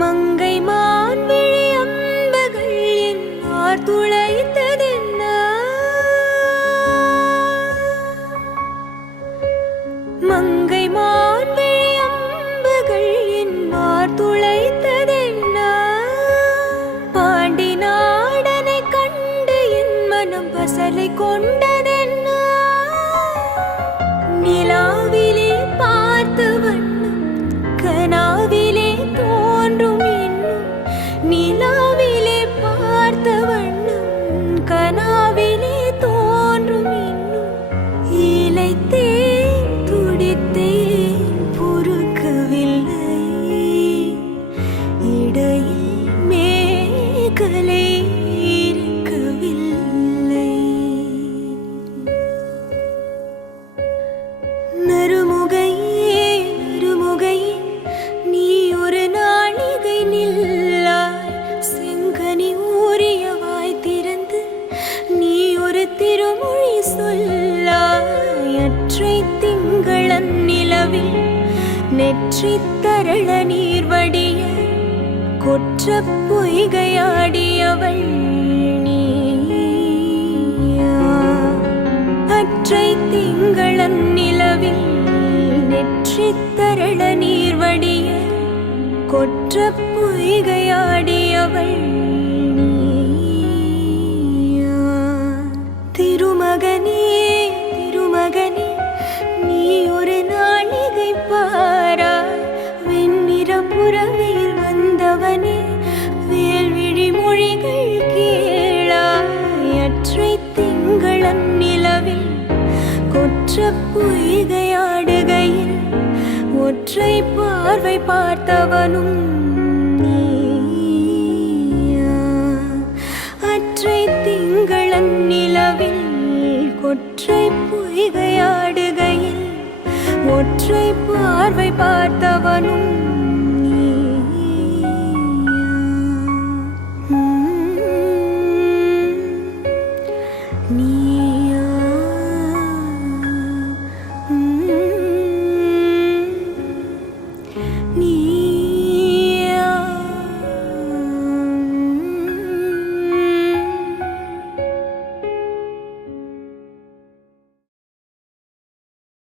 மங்கை மான் விழி அம்புகள் என்னார் துளைத்ததென்ன? மங்கை மான் விழி அம்புகள் என்னார் துளைத்ததென்ன? பாண்டி நாடனை கண்டு என் மனம் பசலை கொண்டதென்ன? நிலாவிலே பார்த்து வண்ணம் கனாவிலே தோன்றும் இன்னும், நிலாவிலே பார்த்த வண்ணம் கனாவிலே தோன்றும் இன்னும், இளைத்தேன் துடித்தேன் பொறுக்கவில்லை, இடையில் மேகலை இருக்கவில்லை. நறுமுகையே நறுமுகையே நீ ஒரு நாழிகை நில்லாய், செங்கனி ஊறிய வாய் திறந்து நீ ஒரு திருமொழி சொல்லாய். அற்றை திங்களன் நிலவில் நெற்றி தரள நீர் வடிய கொற்ற பொய்கையாடியவள் நீயா? அற்றை திங்களன் நிலவில் நெற்றி தரள நீர் வடிய கொற்ற பொய்கையாடியவள் நீயா? திருமகனே திருமகனே நீ ஒரு நாழிகை பாராய், வெண்ணிற புறவையில் வந்தவனே வேல்விழி மொழிகள் கேளாய். அற்றை திங்களன் நிலவில் கொற்ற பொய்கையாடுகையில் ஒற்றை பார்வை பார்த்தவனும் நீயா? அற்றை திங்களன் நிலவில் கொற்றை பொய்கையாடுகையில் ஒற்றை பார்வை பார்த்தவனும்